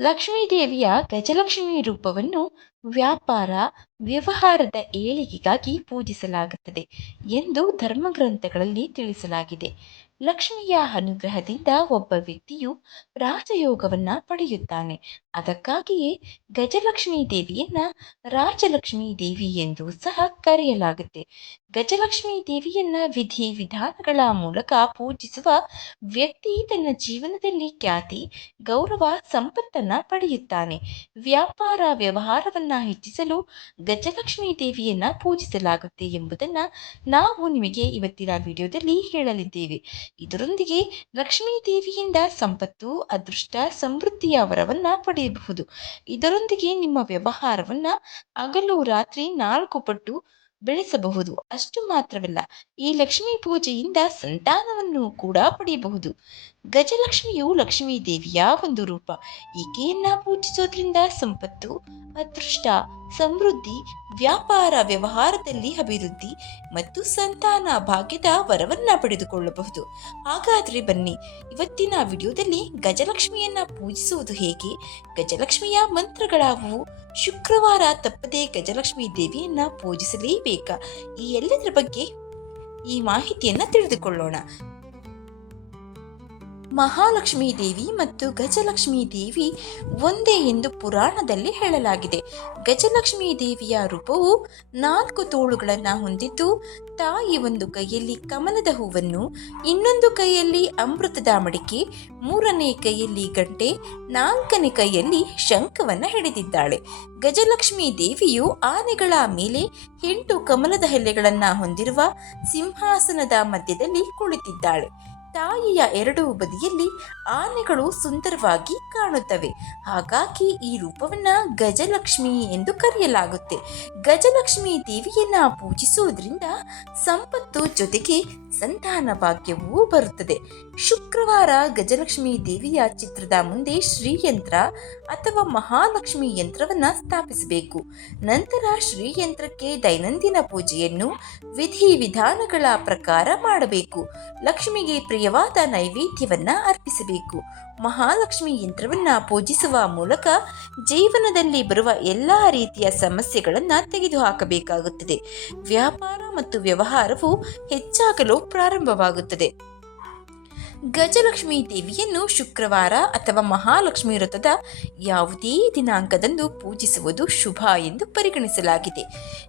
ಲಕ್ಷ್ಮೀದೇವಿಯ ಗಜಲಕ್ಷ್ಮಿ ರೂಪವನ್ನು ವ್ಯಾಪಾರ ವ್ಯವಹಾರದ ಏಳಿಗೆಗಾಗಿ ಪೂಜಿಸಲಾಗುತ್ತದೆ ಎಂದು ಧರ್ಮಗ್ರಂಥಗಳಲ್ಲಿ ತಿಳಿಸಲಾಗಿದೆ. ಲಕ್ಷ್ಮಿಯ ಅನುಗ್ರಹದಿಂದ ಒಬ್ಬ ವ್ಯಕ್ತಿಯು ರಾಜಯೋಗವನ್ನು ಪಡೆಯುತ್ತಾನೆ. ಅದಕ್ಕಾಗಿಯೇ ಗಜಲಕ್ಷ್ಮೀ ದೇವಿಯನ್ನ ರಾಜಲಕ್ಷ್ಮೀ ದೇವಿ ಎಂದು ಸಹ ಕರೆಯಲಾಗುತ್ತೆ. ಗಜಲಕ್ಷ್ಮೀ ದೇವಿಯನ್ನ ವಿಧಿ ವಿಧಾನಗಳ ಮೂಲಕ ಪೂಜಿಸುವ ವ್ಯಕ್ತಿ ತನ್ನ ಜೀವನದಲ್ಲಿ ಖ್ಯಾತಿ, ಗೌರವ, ಸಂಪತ್ತನ್ನ ಪಡೆಯುತ್ತಾನೆ. ವ್ಯಾಪಾರ ವ್ಯವಹಾರವನ್ನ ಹೆಚ್ಚಿಸಲು ಗಜಲಕ್ಷ್ಮಿ ದೇವಿಯನ್ನ ಪೂಜಿಸಲಾಗುತ್ತೆ ಎಂಬುದನ್ನ ನಾವು ನಿಮಗೆ ಇವತ್ತಿನ ವಿಡಿಯೋದಲ್ಲಿ ಹೇಳಲಿದ್ದೇವೆ. ಇದರೊಂದಿಗೆ ಲಕ್ಷ್ಮೀ ದೇವಿಯಿಂದ ಸಂಪತ್ತು, ಅದೃಷ್ಟ ಸಮೃದ್ಧಿಯ ವರವನ್ನ ಪಡೆಯಬಹುದು. ಇದರೊಂದಿಗೆ ನಿಮ್ಮ ವ್ಯವಹಾರವನ್ನ ಹಗಲು ರಾತ್ರಿ ನಾಲ್ಕು ಪಟ್ಟು ಬೆಳೆಸಬಹುದು. ಅಷ್ಟು ಮಾತ್ರವಲ್ಲ, ಈ ಲಕ್ಷ್ಮೀ ಪೂಜೆಯಿಂದ ಸಂತಾನವನ್ನು ಕೂಡ ಪಡೆಯಬಹುದು. ಗಜಲಕ್ಷ್ಮಿಯು ಲಕ್ಷ್ಮೀ ದೇವಿಯ ಒಂದು ರೂಪ. ಈಕೆಯನ್ನ ಪೂಜಿಸೋದ್ರಿಂದ ಸಂಪತ್ತು, ಅದೃಷ್ಟ, ಸಮೃದ್ಧಿ, ವ್ಯಾಪಾರ ವ್ಯವಹಾರದಲ್ಲಿ ಅಭಿವೃದ್ಧಿ ಮತ್ತು ಸಂತಾನ ಭಾಗ್ಯದ ವರವನ್ನ ಪಡೆದುಕೊಳ್ಳಬಹುದು. ಹಾಗಾದ್ರೆ ಬನ್ನಿ, ಇವತ್ತಿನ ವಿಡಿಯೋದಲ್ಲಿ ಗಜಲಕ್ಷ್ಮಿಯನ್ನ ಪೂಜಿಸುವುದು ಹೇಗೆ? ಗಜಲಕ್ಷ್ಮಿಯ ಮಂತ್ರಗಳಾವುವು ಶುಕ್ರವಾರ ತಪ್ಪದೆ ಗಜಲಕ್ಷ್ಮಿ ದೇವಿಯನ್ನ ಪೂಜಿಸಲೇಬೇಕಾ? ಈ ಎಲ್ಲದರ ಬಗ್ಗೆ ಈ ಮಾಹಿತಿಯನ್ನ ತಿಳಿದುಕೊಳ್ಳೋಣ. ಮಹಾಲಕ್ಷ್ಮೀ ದೇವಿ ಮತ್ತು ಗಜಲಕ್ಷ್ಮೀ ದೇವಿ ಒಂದೇ ಎಂದು ಪುರಾಣದಲ್ಲಿ ಹೇಳಲಾಗಿದೆ. ಗಜಲಕ್ಷ್ಮೀ ದೇವಿಯ ರೂಪವು ನಾಲ್ಕು ತೋಳುಗಳನ್ನು ಹೊಂದಿದ್ದು, ತಾಯಿ ಒಂದು ಕೈಯಲ್ಲಿ ಕಮಲದ ಹೂವನ್ನು, ಇನ್ನೊಂದು ಕೈಯಲ್ಲಿ ಅಮೃತದ ಮಡಿಕೆ, ಮೂರನೇ ಕೈಯಲ್ಲಿ ಗಂಟೆ, ನಾಲ್ಕನೇ ಕೈಯಲ್ಲಿ ಶಂಖವನ್ನು ಹಿಡಿದಿದ್ದಾಳೆ. ಗಜಲಕ್ಷ್ಮೀ ದೇವಿಯು ಆನೆಗಳ ಮೇಲೆ ಎಂಟು ಕಮಲದ ಎಲೆಗಳನ್ನು ಹೊಂದಿರುವ ಸಿಂಹಾಸನದ ಮಧ್ಯದಲ್ಲಿ ಕುಳಿತಿದ್ದಾಳೆ. ತಾಯಿಯ ಎರಡೂ ಬದಿಯಲ್ಲಿ ಆನೆಗಳು ಸುಂದರವಾಗಿ ಕಾಣುತ್ತವೆ. ಹಾಗಾಗಿ ಈ ರೂಪವನ್ನ ಗಜಲಕ್ಷ್ಮಿ ಎಂದು ಕರೆಯಲಾಗುತ್ತೆ. ಗಜಲಕ್ಷ್ಮಿ ದೇವಿಯನ್ನ ಪೂಜಿಸುವುದರಿಂದ ಸಂಪತ್ತು ಜೊತೆಗೆ ಸಂತಾನ ಭಾಗ್ಯವೂ ಬರುತ್ತದೆ. ಶುಕ್ರವಾರ ಗಜಲಕ್ಷ್ಮಿ ದೇವಿಯ ಚಿತ್ರದ ಮುಂದೆ ಶ್ರೀಯಂತ್ರ ಅಥವಾ ಮಹಾಲಕ್ಷ್ಮಿ ಯಂತ್ರವನ್ನ ಸ್ಥಾಪಿಸಬೇಕು. ನಂತರ ಶ್ರೀಯಂತ್ರಕ್ಕೆ ದೈನಂದಿನ ಪೂಜೆಯನ್ನು ವಿಧಿ ವಿಧಾನಗಳ ಪ್ರಕಾರ ಮಾಡಬೇಕು. ಲಕ್ಷ್ಮಿಗೆ ಪ್ರಿಯವಾದ ನೈವೇದ್ಯವನ್ನ ಅರ್ಪಿಸಬೇಕು. ಮಹಾಲಕ್ಷ್ಮಿ ಯಂತ್ರವನ್ನ ಪೂಜಿಸುವ ಮೂಲಕ ಜೀವನದಲ್ಲಿ ಬರುವ ಎಲ್ಲ ರೀತಿಯ ಸಮಸ್ಯೆಗಳನ್ನು ತೆಗೆದುಹಾಕಬೇಕಾಗುತ್ತದೆ. ವ್ಯಾಪಾರ ಮತ್ತು ವ್ಯವಹಾರವು ಹೆಚ್ಚಾಗಲು ಪ್ರಾರಂಭವಾಗುತ್ತದೆ. ಗಜಲಕ್ಷ್ಮೀ ದೇವಿಯನ್ನು ಶುಕ್ರವಾರ ಅಥವಾ ಮಹಾಲಕ್ಷ್ಮಿ ವ್ರತದ ಯಾವುದೇ ದಿನಾಂಕದಂದು ಪೂಜಿಸುವುದು ಶುಭ ಎಂದು ಪರಿಗಣಿಸಲಾಗಿದೆ.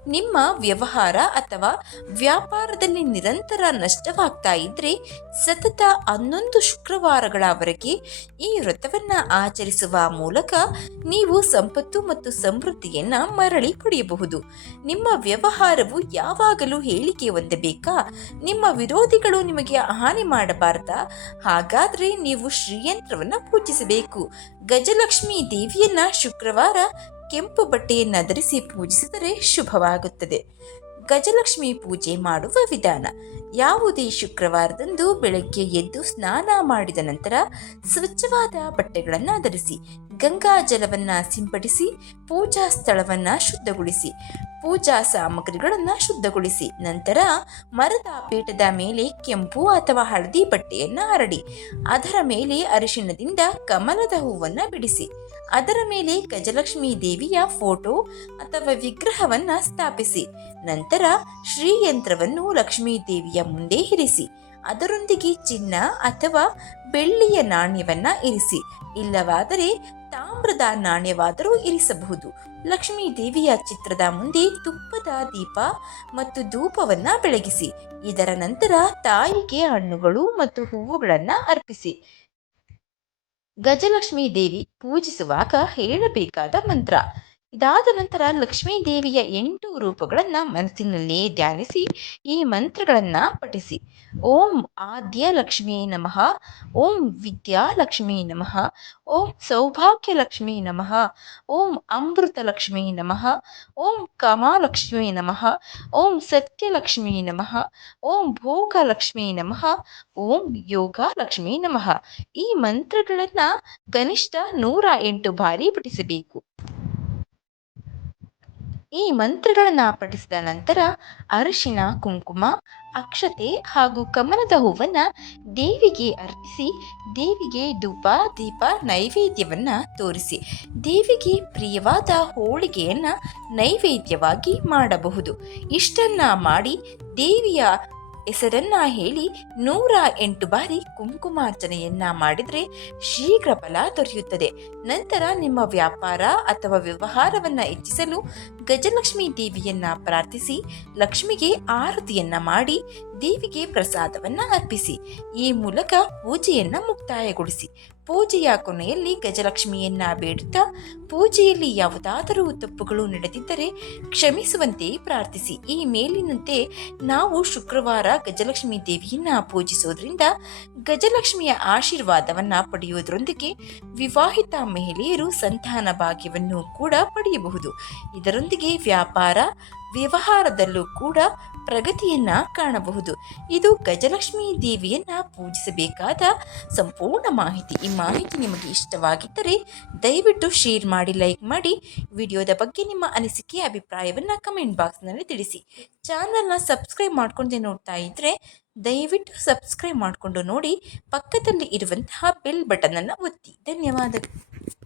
ನಿಮ್ಮ ವ್ಯವಹಾರ ಅಥವಾ ವ್ಯಾಪಾರದಲ್ಲಿ ನಿರಂತರ ನಷ್ಟವಾಗ್ತಾ ಇದ್ರೆ ಸತತ ಹನ್ನೊಂದು ಶುಕ್ರವಾರಗಳವರೆಗೆ ಈ ವ್ರತವನ್ನು ಆಚರಿಸುವ ಮೂಲಕ ನೀವು ಸಂಪತ್ತು ಮತ್ತು ಸಮೃದ್ಧಿಯನ್ನ ಮರಳಿ ಪಡೆಯಬಹುದು. ನಿಮ್ಮ ವ್ಯವಹಾರವು ಯಾವಾಗಲೂ ಹೇಳಿಕೆ ಹೊಂದಬೇಕಾ? ನಿಮ್ಮ ವಿರೋಧಿಗಳು ನಿಮಗೆ ಹಾನಿ ಮಾಡಬಾರದಾ? ಹಾಗಾದ್ರೆ ನೀವು ಶ್ರೀಯಂತ್ರವನ್ನ ಪೂಜಿಸಬೇಕು. ಗಜಲಕ್ಷ್ಮಿ ದೇವಿಯನ್ನ ಶುಕ್ರವಾರ ಕೆಂಪು ಬಟ್ಟೆಯನ್ನ ಧರಿಸಿ ಪೂಜಿಸಿದರೆ ಶುಭವಾಗುತ್ತದೆ. ಗಜಲಕ್ಷ್ಮಿ ಪೂಜೆ ಮಾಡುವ ವಿಧಾನ. ಯಾವುದೇ ಶುಕ್ರವಾರದಂದು ಬೆಳಗ್ಗೆ ಎದ್ದು ಸ್ನಾನ ಮಾಡಿದ ನಂತರ ಸ್ವಚ್ಛವಾದ ಬಟ್ಟೆಗಳನ್ನು ಧರಿಸಿ, ಗಂಗಾ ಜಲವನ್ನು ಸಿಂಪಡಿಸಿ, ಪೂಜಾ ಸ್ಥಳವನ್ನ ಶುದ್ಧಗೊಳಿಸಿ, ಪೂಜಾ ಸಾಮಗ್ರಿಗಳನ್ನು ಶುದ್ಧಗೊಳಿಸಿ, ನಂತರ ಮರದ ಪೀಠದ ಮೇಲೆ ಕೆಂಪು ಅಥವಾ ಹಳದಿ ಬಟ್ಟೆಯನ್ನು ಹರಡಿ, ಅದರ ಮೇಲೆ ಅರಿಶಿಣದಿಂದ ಕಮಲದ ಹೂವನ್ನ ಬಿಡಿಸಿ, ಅದರ ಮೇಲೆ ಗಜಲಕ್ಷ್ಮಿ ದೇವಿಯ ಫೋಟೋ ಅಥವಾ ವಿಗ್ರಹವನ್ನ ಸ್ಥಾಪಿಸಿ, ನಂತರ ಶ್ರೀಯಂತ್ರವನ್ನು ಲಕ್ಷ್ಮೀದೇವಿಯ ಮುಂದೆ ಇರಿಸಿ. ಅದರೊಂದಿಗೆ ಚಿನ್ನ ಅಥವಾ ಬೆಳ್ಳಿಯ ನಾಣ್ಯವನ್ನ ಇರಿಸಿ. ಇಲ್ಲವಾದರೆ ತಾಮ್ರದ ನಾಣ್ಯವಾದರೂ ಇರಿಸಬಹುದು. ಲಕ್ಷ್ಮೀ ದೇವಿಯ ಚಿತ್ರದ ಮುಂದೆ ತುಪ್ಪದ ದೀಪ ಮತ್ತು ಧೂಪವನ್ನ ಬೆಳಗಿಸಿ. ಇದರ ನಂತರ ತಾಯಿಗೆ ಹಣ್ಣುಗಳು ಮತ್ತು ಹೂವುಗಳನ್ನ ಅರ್ಪಿಸಿ. ಗಜಲಕ್ಷ್ಮೀ ದೇವಿ ಪೂಜಿಸುವಾಗ ಹೇಳಬೇಕಾದ ಮಂತ್ರ. ಇದಾದ ನಂತರ ಲಕ್ಷ್ಮೀ ದೇವಿಯ ಎಂಟು ರೂಪಗಳನ್ನು ಮನಸ್ಸಿನಲ್ಲಿ ಧ್ಯಾನಿಸಿ, ಈ ಮಂತ್ರಗಳನ್ನು ಪಠಿಸಿ. ಓಂ ಆದ್ಯ ಲಕ್ಷ್ಮೀ ನಮಃ, ಓಂ ವಿದ್ಯಾಲಕ್ಷ್ಮೀ ನಮಃ, ಓಂ ಸೌಭಾಗ್ಯ ಲಕ್ಷ್ಮೀ ನಮಃ, ಓಂ ಅಮೃತ ಲಕ್ಷ್ಮೀ ನಮಃ, ಓಂ ಕಮಾಲಕ್ಷ್ಮೀ ನಮಃ, ಓಂ ಸತ್ಯಲಕ್ಷ್ಮೀ ನಮಃ, ಓಂ ಭೋಗಲಕ್ಷ್ಮೀ ನಮಃ, ಓಂ ಯೋಗ ಲಕ್ಷ್ಮೀ ನಮಃ. ಈ ಮಂತ್ರಗಳನ್ನು ಕನಿಷ್ಠ ನೂರ ಎಂಟು ಬಾರಿ ಪಠಿಸಬೇಕು. ಈ ಮಂತ್ರಗಳನ್ನು ಪಠಿಸಿದ ನಂತರ ಅರಿಶಿನ, ಕುಂಕುಮ, ಅಕ್ಷತೆ ಹಾಗೂ ಕಮಲದ ಹೂವನ್ನು ದೇವಿಗೆ ಅರ್ಪಿಸಿ, ದೇವಿಗೆ ಧೂಪ, ದೀಪ, ನೈವೇದ್ಯವನ್ನು ತೋರಿಸಿ, ದೇವಿಗೆ ಪ್ರಿಯವಾದ ಹೋಳಿಗೆಯನ್ನು ನೈವೇದ್ಯವಾಗಿ ಮಾಡಬಹುದು. ಇಷ್ಟನ್ನು ಮಾಡಿ ದೇವಿಯ ಹೆಸರನ್ನ ಹೇಳಿ ನೂರ ಎಂಟು ಬಾರಿ ಕುಂಕುಮಾರ್ಚನೆಯನ್ನ ಮಾಡಿದರೆ ಶೀಘ್ರ ಫಲ ದೊರೆಯುತ್ತದೆ. ನಂತರ ನಿಮ್ಮ ವ್ಯಾಪಾರ ಅಥವಾ ವ್ಯವಹಾರವನ್ನ ಹೆಚ್ಚಿಸಲು ಗಜಲಕ್ಷ್ಮಿ ದೇವಿಯನ್ನ ಪ್ರಾರ್ಥಿಸಿ, ಲಕ್ಷ್ಮಿಗೆ ಆರತಿಯನ್ನ ಮಾಡಿ, ದೇವಿಗೆ ಪ್ರಸಾದವನ್ನ ಅರ್ಪಿಸಿ, ಈ ಮೂಲಕ ಪೂಜೆಯನ್ನ ಮುಕ್ತಾಯಗೊಳಿಸಿ. ಪೂಜೆಯ ಕೊನೆಯಲ್ಲಿ ಗಜಲಕ್ಷ್ಮಿಯನ್ನ ಬೇಡುತ್ತಾ ಪೂಜೆಯಲ್ಲಿ ಯಾವುದಾದರೂ ತಪ್ಪುಗಳು ನಡೆದಿದ್ದರೆ ಕ್ಷಮಿಸುವಂತೆ ಪ್ರಾರ್ಥಿಸಿ. ಈ ಮೇಲಿನಂತೆ ನಾವು ಶುಕ್ರವಾರ ಗಜಲಕ್ಷ್ಮಿ ದೇವಿಯನ್ನ ಪೂಜಿಸೋದ್ರಿಂದ ಗಜಲಕ್ಷ್ಮಿಯ ಆಶೀರ್ವಾದವನ್ನ ಪಡೆಯುವುದರೊಂದಿಗೆ ವಿವಾಹಿತ ಮಹಿಳೆಯರು ಸಂತಾನ ಭಾಗ್ಯವನ್ನು ಕೂಡ ಪಡೆಯಬಹುದು. ಇದರೊಂದಿಗೆ ವ್ಯಾಪಾರ, ವ್ಯವಹಾರದಲ್ಲೂ ಕೂಡ ಪ್ರಗತಿಯನ್ನ ಕಾಣಬಹುದು. ಇದು ಗಜಲಕ್ಷ್ಮಿ ದೇವಿಯನ್ನ ಪೂಜಿಸಬೇಕಾದ ಸಂಪೂರ್ಣ ಮಾಹಿತಿ. ಈ ಮಾಹಿತಿ ನಿಮಗೆ ಇಷ್ಟವಾಗಿದ್ದರೆ ದಯವಿಟ್ಟು ಶೇರ್ ಮಾಡಿ, ಲೈಕ್ ಮಾಡಿ. ವಿಡಿಯೋದ ಬಗ್ಗೆ ನಿಮ್ಮ ಅನಿಸಿಕೆ, ಅಭಿಪ್ರಾಯವನ್ನು ಕಮೆಂಟ್ ಬಾಕ್ಸ್ನಲ್ಲಿ ತಿಳಿಸಿ. ಚಾನಲ್ನ ಸಬ್ಸ್ಕ್ರೈಬ್ ಮಾಡ್ಕೊಂಡೆ ನೋಡ್ತಾ ಇದ್ದರೆ ದಯವಿಟ್ಟು ಸಬ್ಸ್ಕ್ರೈಬ್ ಮಾಡಿಕೊಂಡು ನೋಡಿ. ಪಕ್ಕದಲ್ಲಿ ಇರುವಂತಹ ಬೆಲ್ ಬಟನನ್ನು ಒತ್ತಿ. ಧನ್ಯವಾದಗಳು.